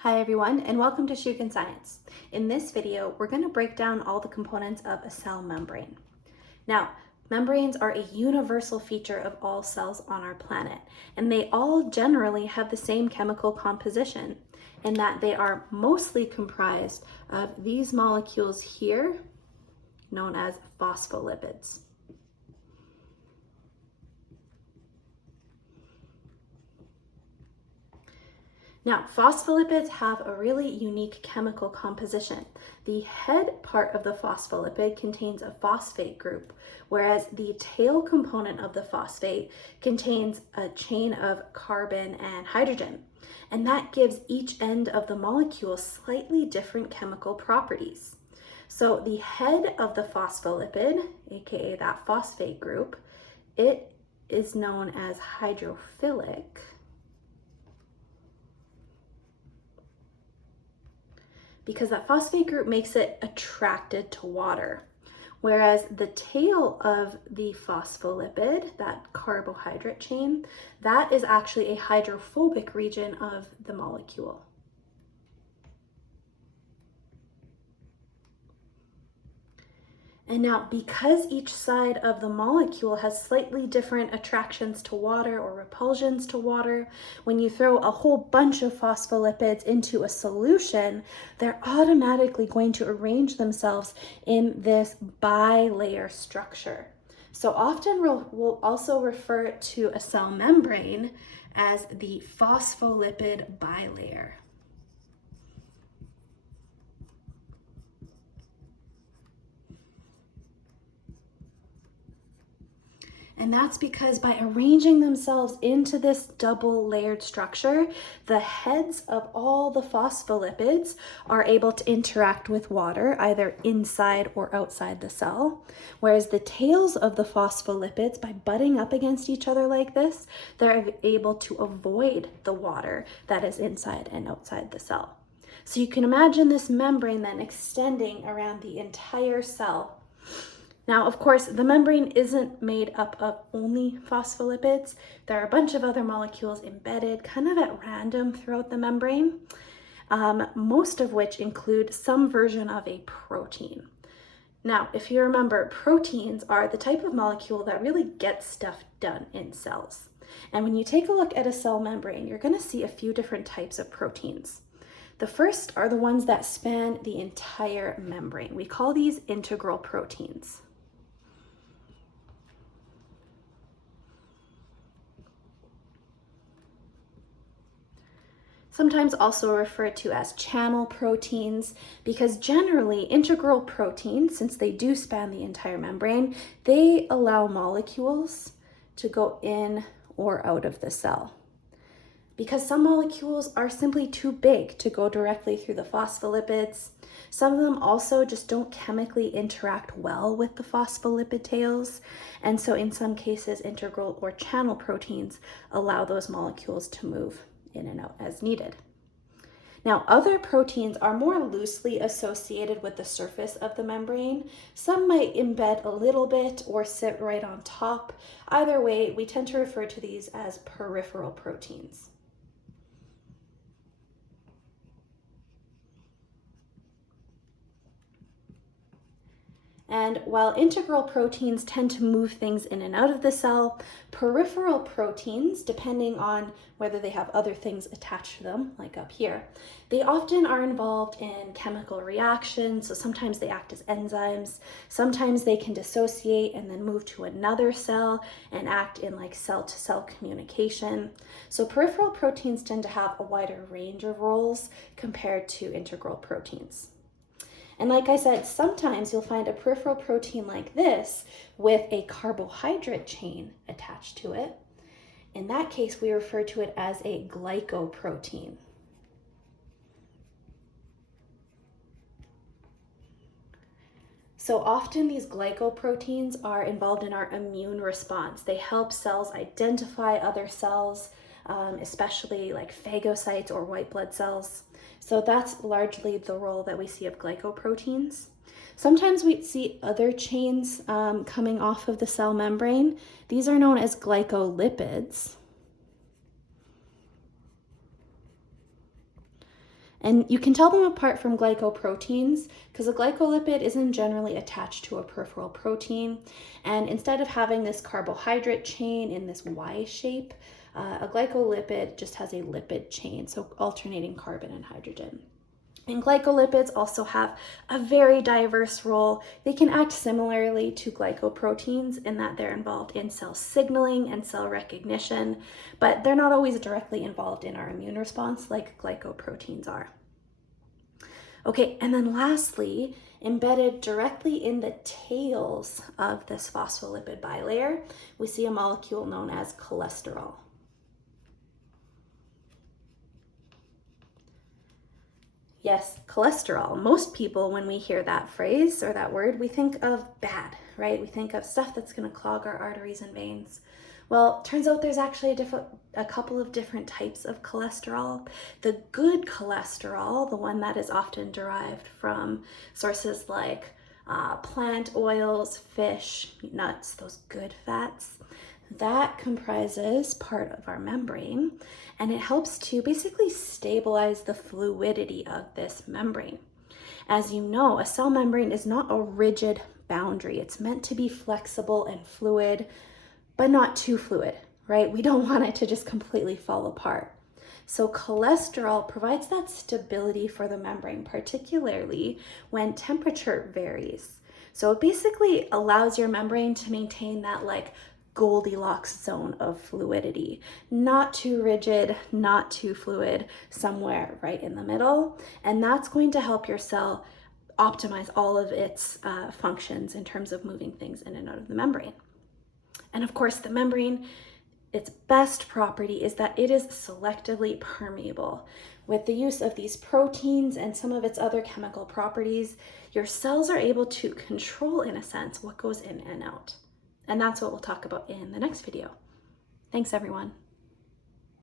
Hi everyone, and welcome to Shukin Science. In this video, we're going to break down all the components of a cell membrane. Now, membranes are a universal feature of all cells on our planet, and they all generally have the same chemical composition in that they are mostly comprised of these molecules here, known as phospholipids. Now, phospholipids have a really unique chemical composition. The head part of the phospholipid contains a phosphate group, whereas the tail component of the phosphate contains a chain of carbon and hydrogen. And that gives each end of the molecule slightly different chemical properties. So the head of the phospholipid, aka that phosphate group, it is known as hydrophilic. Because that phosphate group makes it attracted to water. Whereas the tail of the phospholipid, that carbohydrate chain, that is actually a hydrophobic region of the molecule. And now, because each side of the molecule has slightly different attractions to water or repulsions to water, when you throw a whole bunch of phospholipids into a solution, they're automatically going to arrange themselves in this bilayer structure. So often we'll also refer to a cell membrane as the phospholipid bilayer. And that's because by arranging themselves into this double layered structure, the heads of all the phospholipids are able to interact with water, either inside or outside the cell. Whereas the tails of the phospholipids, by butting up against each other like this, they're able to avoid the water that is inside and outside the cell. So you can imagine this membrane then extending around the entire cell. Now, of course, the membrane isn't made up of only phospholipids. There are a bunch of other molecules embedded kind of at random throughout the membrane, most of which include some version of a protein. Now, if you remember, proteins are the type of molecule that really gets stuff done in cells. And when you take a look at a cell membrane, you're going to see a few different types of proteins. The first are the ones that span the entire membrane. We call these integral proteins. Sometimes also referred to as channel proteins, because generally integral proteins, since they do span the entire membrane, they allow molecules to go in or out of the cell. Because some molecules are simply too big to go directly through the phospholipids. Some of them also just don't chemically interact well with the phospholipid tails. And so in some cases, integral or channel proteins allow those molecules to move in and out as needed. Now, other proteins are more loosely associated with the surface of the membrane. Some might embed a little bit or sit right on top. Either way, we tend to refer to these as peripheral proteins. And while integral proteins tend to move things in and out of the cell, peripheral proteins, depending on whether they have other things attached to them, like up here, they often are involved in chemical reactions. So sometimes they act as enzymes. Sometimes they can dissociate and then move to another cell and act in like cell-to-cell communication. So peripheral proteins tend to have a wider range of roles compared to integral proteins. And like I said, sometimes you'll find a peripheral protein like this with a carbohydrate chain attached to it. In that case, we refer to it as a glycoprotein. So often these glycoproteins are involved in our immune response. They help cells identify other cells, especially like phagocytes or white blood cells. So that's largely the role that we see of glycoproteins. Sometimes we see other chains coming off of the cell membrane. These are known as glycolipids. And you can tell them apart from glycoproteins because a glycolipid isn't generally attached to a peripheral protein. And instead of having this carbohydrate chain in this Y shape, a glycolipid just has a lipid chain, so alternating carbon and hydrogen. And glycolipids also have a very diverse role. They can act similarly to glycoproteins in that they're involved in cell signaling and cell recognition, but they're not always directly involved in our immune response like glycoproteins are. Okay, and then lastly, embedded directly in the tails of this phospholipid bilayer, we see a molecule known as cholesterol. Yes, cholesterol. Most people, when we hear that phrase or that word, we think of bad, right? We think of stuff that's going to clog our arteries and veins. Well, turns out there's actually a couple of different types of cholesterol. The good cholesterol, the one that is often derived from sources like plant oils, fish, nuts, those good fats, that comprises part of our membrane, and it helps to basically stabilize the fluidity of this membrane. As you know, a cell membrane is not a rigid boundary. It's meant to be flexible and fluid, but not too fluid, right? We don't want it to just completely fall apart. So cholesterol provides that stability for the membrane, particularly when temperature varies. So it basically allows your membrane to maintain that like Goldilocks zone of fluidity, not too rigid, not too fluid, somewhere right in the middle. And that's going to help your cell optimize all of its functions in terms of moving things in and out of the membrane. And of course, the membrane, its best property is that it is selectively permeable. With the use of these proteins and some of its other chemical properties, your cells are able to control, in a sense, what goes in and out. And that's what we'll talk about in the next video. Thanks, everyone.